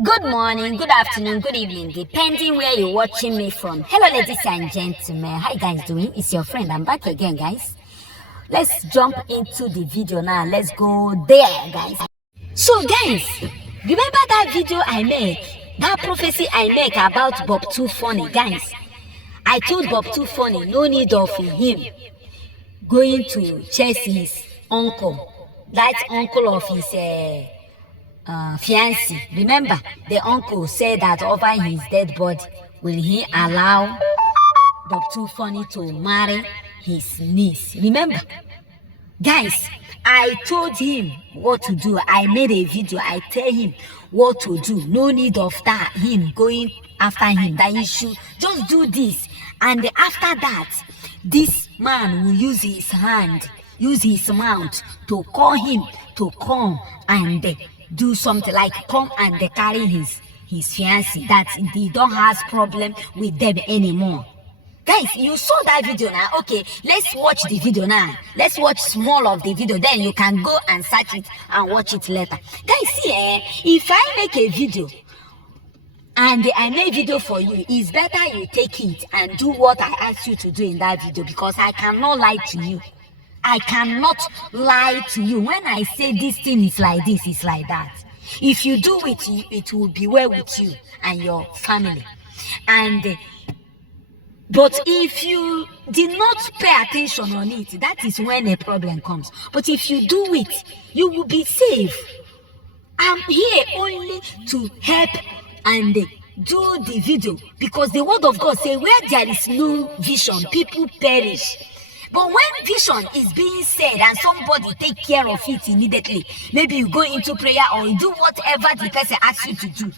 Good morning, good afternoon, good evening, depending where you're watching me from. Hello, ladies and gentlemen. How you guys doing? It's your friend. I'm back again, guys. Let's jump into the video now. Let's go there, guys. So, guys, remember that video I made? That prophecy I make about Bob2funny, guys. I told Bob2funny no need of him going to chase his uncle. That uncle of his fiancé. Remember, the uncle said that over his dead body, will he allow Bob2funny to marry his niece? Remember, guys, I told him what to do. I made a video. I tell him what to do. No need of that him going after him. That he should just do this, and after that, this man will use his hand, use his mouth to call him to come and do something, like come and carry his fiancé, that they don't have problem with them anymore. Guys, you saw that video now. Okay, let's watch the video now. Let's watch small of the video, then you can go and search it and watch it later. Guys, see, if I make a video and I make video for you, it's better you take it and do what I asked you to do in that video, because I cannot lie to you. I cannot lie to you. When I say this thing is like this, it's like that. If you do it, it will be well with you and your family. But if you did not pay attention on it, that is when a problem comes. But if you do it, you will be safe. I'm here only to help and do the video, because the word of God says, where there is no vision, people perish. But when vision is being said and somebody take care of it immediately, maybe you go into prayer or you do whatever the person asks you to do,